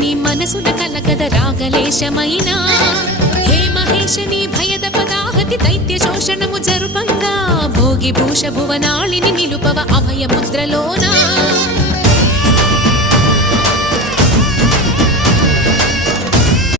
నీ మనసున కలకద రాగలేశమైనా హే మహేశని భయద పదాహతి దైత్య శోషణము జరుపంగా భోగి భూష భువనాళిని నిలుపవ అభయ ముద్రలోనా